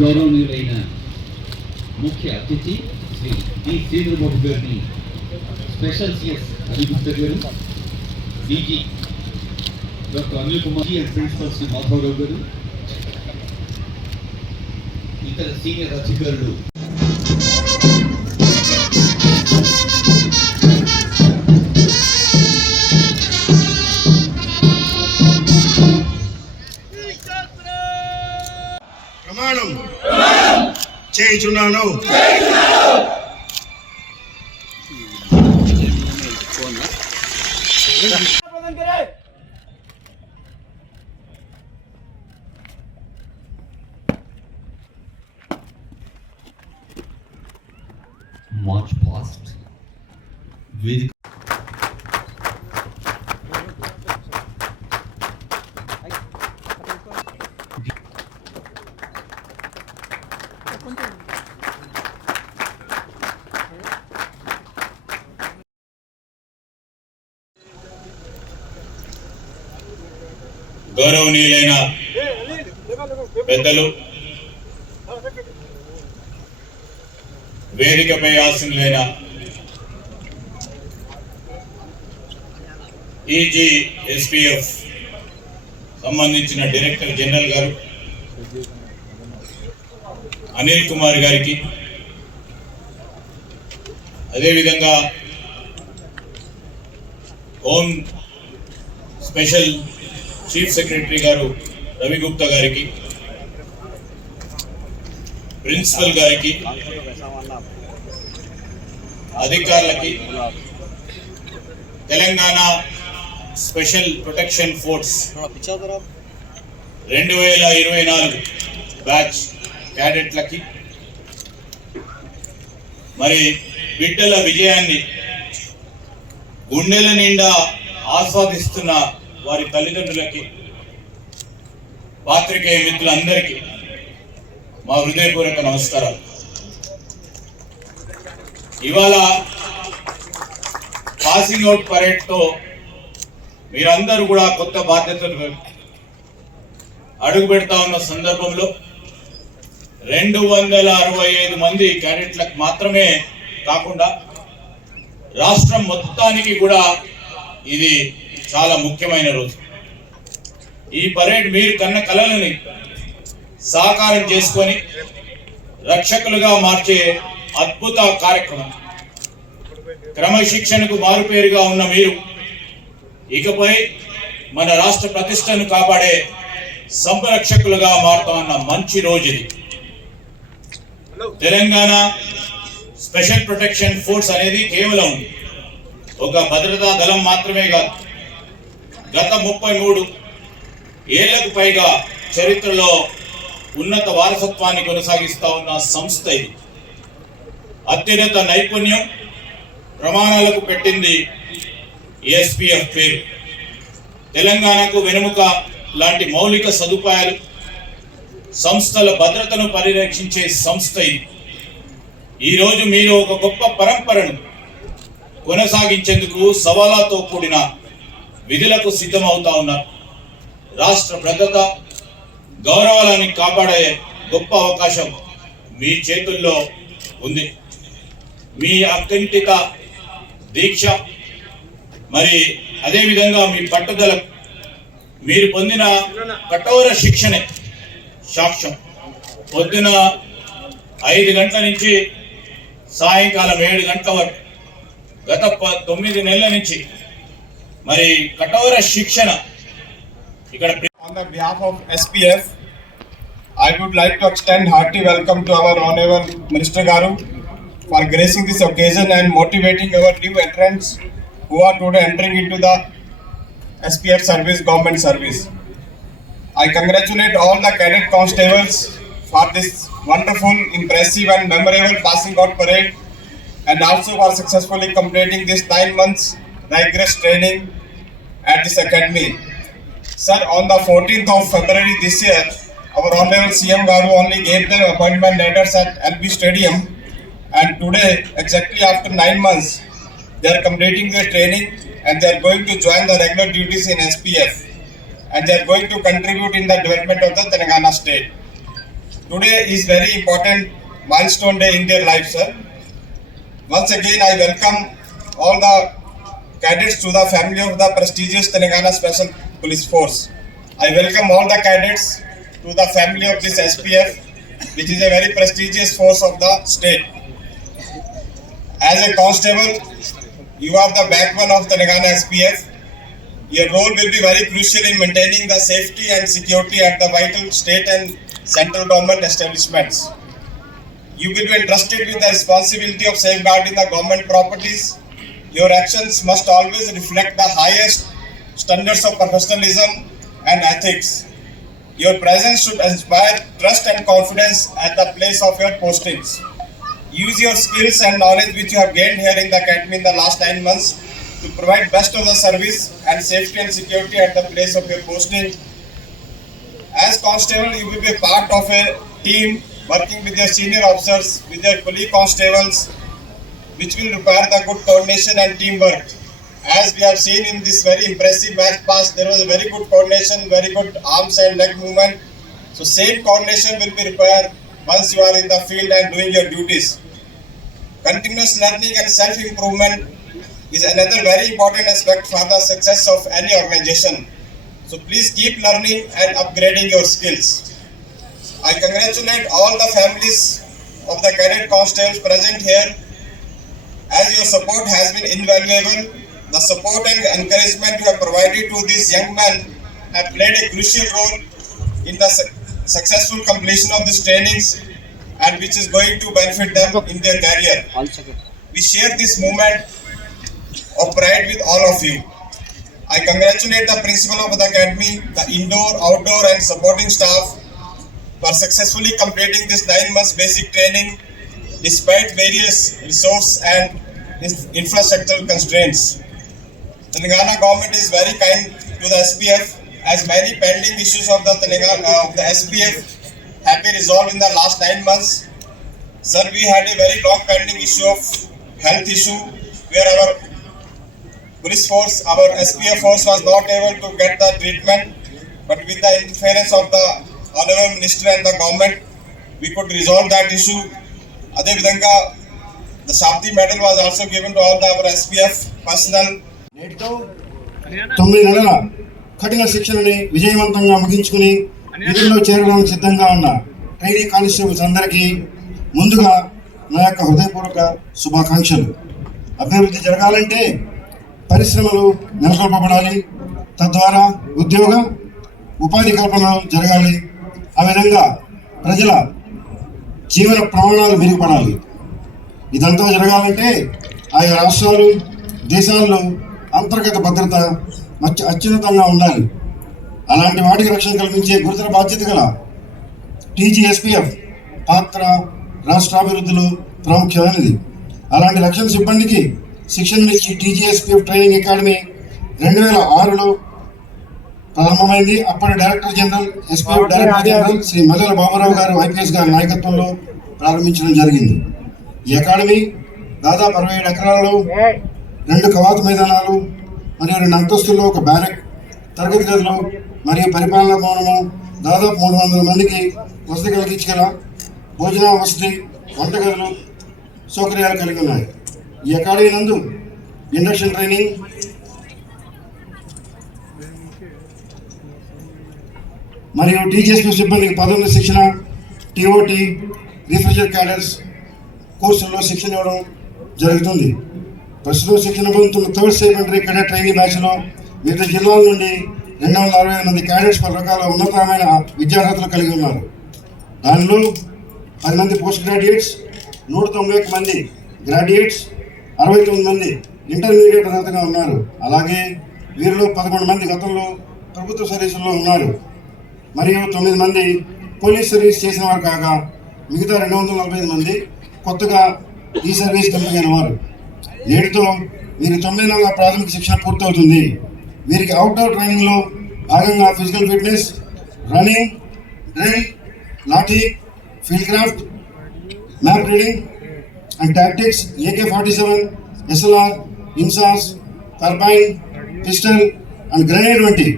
గౌరవనీయులైన ముఖ్య అతిథి శ్రీ డి శ్రీధరబాబు గారిని స్పెషల్ సిఎస్ అనిగుప్త గారు, DG doctor Anil Kumar and principal Shri Madhavrao గారు, ఇతర సీనియర్ అధికారులు, ప్రమాణం చేయుచున్నాను. మార్చ్ పాస్ట్ వేదిక గౌరవనీయులైన పెద్దలు, వేదికపై ఆసీనులైన ఈజీ ఎస్పీఎఫ్ సంబంధించిన డైరెక్టర్ జనరల్ గారు అనిల్ కుమార్ గారికి, అదేవిధంగా హోమ్ స్పెషల్ చీఫ్ సెక్రటరీ గారు రవి గుప్తా గారికి, ప్రిన్సిపల్ గారికి, అధికారులకి, Telangana special protection force 2024 batch క్యాడెట్లకి, మరి బిడ్డల విజయాన్ని గుండెల నిండా ఆస్వాదిస్తున్న వారి తల్లిదండ్రులకి, పాత్రికేయ మిత్రులందరికీ మా హృదయపూర్వక నమస్కారాలు. ఇవాళ పాసింగ్ అవుట్ పరేడ్తో మీరందరూ కూడా కొత్త బాధ్యతలు అడుగు పెడతా ఉన్న సందర్భంలో 265 మంది క్యాడెట్లకు మాత్రమే కాకుండా రాష్ట్రం మొత్తానికి కూడా ఇది చాలా ముఖ్యమైన రోజు. ఈ పరేడ్ మీరు కన్న కలలని సాకారం చేసుకొని రక్షకులుగా మార్చే అద్భుత కార్యక్రమం. క్రమశిక్షణకు మారుపేరుగా ఉన్న మీరు ఇకపై మన రాష్ట్ర ప్రతిష్టను కాపాడే సంరక్షకులుగా మారుతామన్న మంచి రోజు ఇది. తెలంగాణ స్పెషల్ ప్రొటెక్షన్ ఫోర్స్ అనేది కేవలం ఒక భద్రతా దళం మాత్రమే కాదు, గత 33 ఏళ్లకు పైగా చరిత్రలో ఉన్నత వారసత్వాన్ని కొనసాగిస్తా ఉన్న సంస్థ ఇది. అత్యున్నత నైపుణ్యం, ప్రమాణాలకు పెట్టింది ఎస్పీఎఫ్ పేరు. తెలంగాణకు వెనుముక లాంటి మౌలిక సదుపాయాలు, సంస్థల భద్రతను పరిరక్షించే సంస్థ ఇది. ఈరోజు మీరు ఒక గొప్ప పరంపరను కొనసాగించేందుకు సవాళ్లతో కూడిన విధులకు సిద్ధమవుతా ఉన్నారు. రాష్ట్ర భద్రత, గౌరవాలని కాపాడే గొప్ప అవకాశం మీ చేతుల్లో ఉంది. మీ అకంఠిత దీక్ష, మరి అదేవిధంగా మీ పట్టుదల, మీరు పొందిన కఠోర శిక్షణే సాక్ష్యం. పొద్దున 5 గంటల నుంచి సాయంకాలం 7 గంటల వరకు గత 9 నెలల నుంచి మరి కఠోర శిక్షణ ఇక్కడ. On the behalf of SPF, I would like to extend hearty welcome to our Honorable Minister Garu for gracing this occasion and motivating our new entrants who are today entering into the SPF service, government service. I congratulate all the cadet constables for this wonderful, impressive and memorable passing out parade, and also for successfully completing this 9 months rigorous training at this academy. Sir, on the 14th of February this year, our Honorable CM Garu only gave them appointment letters at LB Stadium, and today, exactly after 9 months, they are completing their training and they are going to join the regular duties in SPF, and they are going to contribute in the development of the Telangana state. Today is very important milestone day in their life, sir. Once again, I welcome all the cadets to the family of the prestigious Telangana Special Police Force. I welcome all the cadets to the family of this SPF, which is a very prestigious force of the state. As a constable, you are the backbone of Telangana SPF. Your role will be very crucial in maintaining the safety and security at the vital state and central government establishments. You will be entrusted with the responsibility of safeguarding the government properties. Your actions must always reflect the highest standards of professionalism and ethics. Your presence should inspire trust and confidence at the place of your postings. Use your skills and knowledge which you have gained here in the academy in the last 9 months to provide best of the service and safety and security at the place of your posting. As constable, you will be part of a team working with your senior officers, with your colleague constables, which will require the good coordination and teamwork. As we have seen in this very impressive match pass, there was a very good coordination, very good arms and leg movement. So same coordination will be required once you are in the field and doing your duties. Continuous learning and self-improvement is another very important aspect for the success of any organization. So please keep learning and upgrading your skills. I congratulate all the families of the cadet constables present here. As your support has been invaluable, the support and encouragement you have provided to these young men have played a crucial role in the successful completion of these trainings and which is going to benefit them in their career. We share this moment of pride with all of you. I congratulate the principal of the academy, the indoor, outdoor and supporting staff for successfully completing this 9 months basic training despite various resource and infrastructural constraints. The Telangana government is very kind to the SPF as many pending issues of the SPF have been resolved in the last 9 months. Sir, we had a very long pending issue of health issue where our police force, our SPF force was not able to get the treatment, but with the interference of the Honorable Minister and the government, we could resolve that issue. Ade vidhanga, the Shabdi medal was also given to all our SPF personnel. నేటితో 9 నెలల కఠిన శిక్షణని విజయవంతంగా ముగించుకుని విధుల్లో చేరడానికి సిద్ధంగా ఉన్న trainee constables అందరికీ ముందుగా నా యొక్క హృదయపూర్వక శుభాకాంక్షలు. అభివృద్ధి జరగాలంటే పరిశ్రమలు నెలకొల్పబడాలి, తద్వారా ఉద్యోగ ఉపాధి కల్పన జరగాలి. ఆ విధంగా ప్రజల జీవన ప్రమాణాలు మెరుగుపడాలి. ఇదంతా జరగాలంటే ఆయా రాష్ట్రాలు, దేశాల్లో అంతర్గత భద్రత అత్యున్నతంగా ఉండాలి. అలాంటి వాటికి రక్షణ కల్పించే గురుతర బాధ్యత గల టీజీఎస్పీఎఫ్ పాత్ర రాష్ట్రాభివృద్ధిలో ప్రాముఖ్యమైనది. అలాంటి రక్షణ సిబ్బందికి శిక్షణనిచ్చి టీజీఎస్పీఎఫ్ ట్రైనింగ్ అకాడమీ 2006లో ప్రారంభమైంది. అప్పటి director general SPF director general Shri Mallela Baburao గారు ఐపీఎస్ గారి నాయకత్వంలో ప్రారంభించడం జరిగింది. ఈ అకాడమీ దాదాపు 67 ఎకరాలలో 2 కవాతు మైదానాలు మరియు 2 అంతస్తుల్లో ఒక బ్యారెక్, తరగతి గదులు మరియు పరిపాలనా భవనము, దాదాపు 300 మందికి వసతి కలిగించగల భోజన వసతి, వంటగదులు సౌకర్యాలు కలిగి ఉన్నాయి. ఈ అకాడమీ నందు ఇండక్షన్ ట్రైనింగ్, మరియు టీజీఎస్పీ సిబ్బందికి పదోన్నత శిక్షణ, టీఓటీ, రిఫ్రెషర్ క్యాడర్స్ కోర్సుల్లో శిక్షణ ఇవ్వడం జరుగుతుంది. ప్రస్తుతం శిక్షణ పొందుతున్న 3rd సెకండరీ క్యాడెట్ ట్రైనింగ్ బ్యాచ్లో వివిధ జిల్లాల నుండి 260 మంది క్యాడెట్స్ 10 రకాల ఉన్నతమైన విద్యార్హతలు కలిగి ఉన్నారు. దానిలో 10 మంది పోస్ట్ గ్రాడ్యుయేట్స్, 191 మంది గ్రాడ్యుయేట్స్, 69 మంది ఇంటర్మీడియట్ అర్హతగా ఉన్నారు. అలాగే వీరిలో 11 మంది గతంలో ప్రభుత్వ సర్వీసుల్లో ఉన్నారు మరియు 9 మంది పోలీస్ సర్వీస్ చేసిన వారు కాగా మిగతా 245 మంది కొత్తగా ఈ సర్వీస్ కంపెనీ వారు. నేటితో వీరి 9 నెలల ప్రాథమిక శిక్షణ పూర్తవుతుంది. వీరికి అవుట్డోర్ ట్రైనింగ్లో భాగంగా physical fitness, running, drill, lathi, field craft, map reading and tactics, AK-47, SLR, INSAS, carbine, pistol and grenade వంటి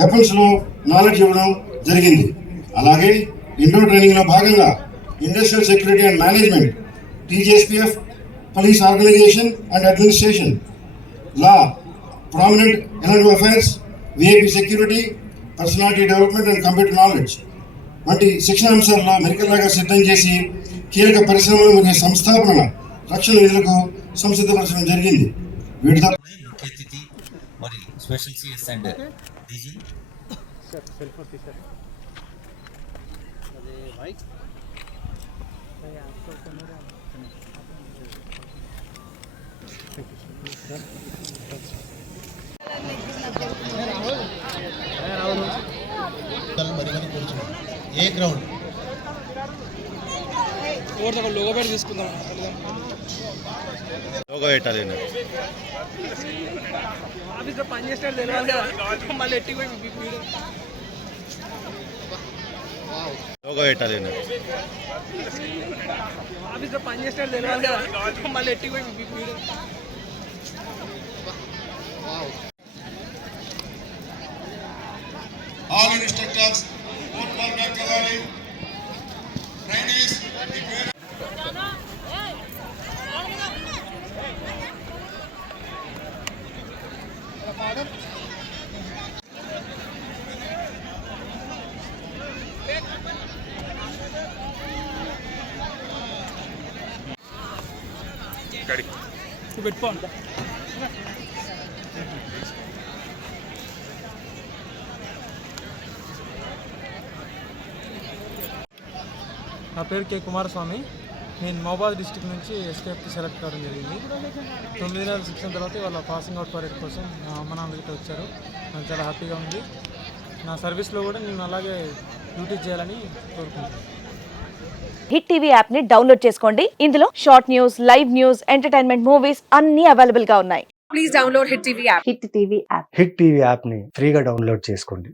వెపన్స్లో నాలెడ్జ్ ఇవ్వడం జరిగింది. అలాగే ఇండోర్ ట్రైనింగ్లో భాగంగా industrial security and management, TGSPF, police organization and administration, law, prominent electoral affairs, VIP security, personality development and computer knowledge వంటి శిక్షణ అంశాల్లో మెరికల్లాగా సిద్ధం చేసి కీలక పరిశ్రమలు మరియు సంస్థాపన రక్షణ విధులకు సంసిద్ధపరచడం జరిగింది. వీటితో ముఖ్య అతిథి మరి special CS and DG A ground logo పెట్టి తీసుకుందాం. లోగో పెట్టాలి ఆఫీస్లో పని చేసినట్టు తెలియాలి కదా, మళ్ళీ ఎట్టికి పోయి లోగో పెట్టాలి ఆఫీస్లో పని చేసినట్టు తెలియాలి కదా, మళ్ళీ ఎట్టికి పోయి All instructors, vote for Kavari. Trainees, పెట్టుకోండి. నా పేరు కే కుమారస్వామి. నేను మహబాద్ డిస్టిక్ నుంచి SKFకి సెలెక్ట్ కావడం జరిగింది. 9 నెలల శిక్షణ తర్వాత వాళ్ళ పాసింగ్ అవుట్ పరేడ్ కోసం మా అమ్మ నాన్నలతో వచ్చారు. నాకు చాలా హ్యాపీగా ఉంది. నా సర్వీస్లో కూడా నేను అలాగే డ్యూటీ చేయాలని కోరుకుంటున్నాను. హిట్ టీవీ యాప్ ని డౌన్లోడ్ చేసుకోండి. ఇందులో short news, live news, entertainment movies అన్ని అవైలబుల్ గా ఉన్నాయి. Please download hit TV app. Hit TV యాప్ని ఫ్రీగా డౌన్లోడ్ చేసుకోండి.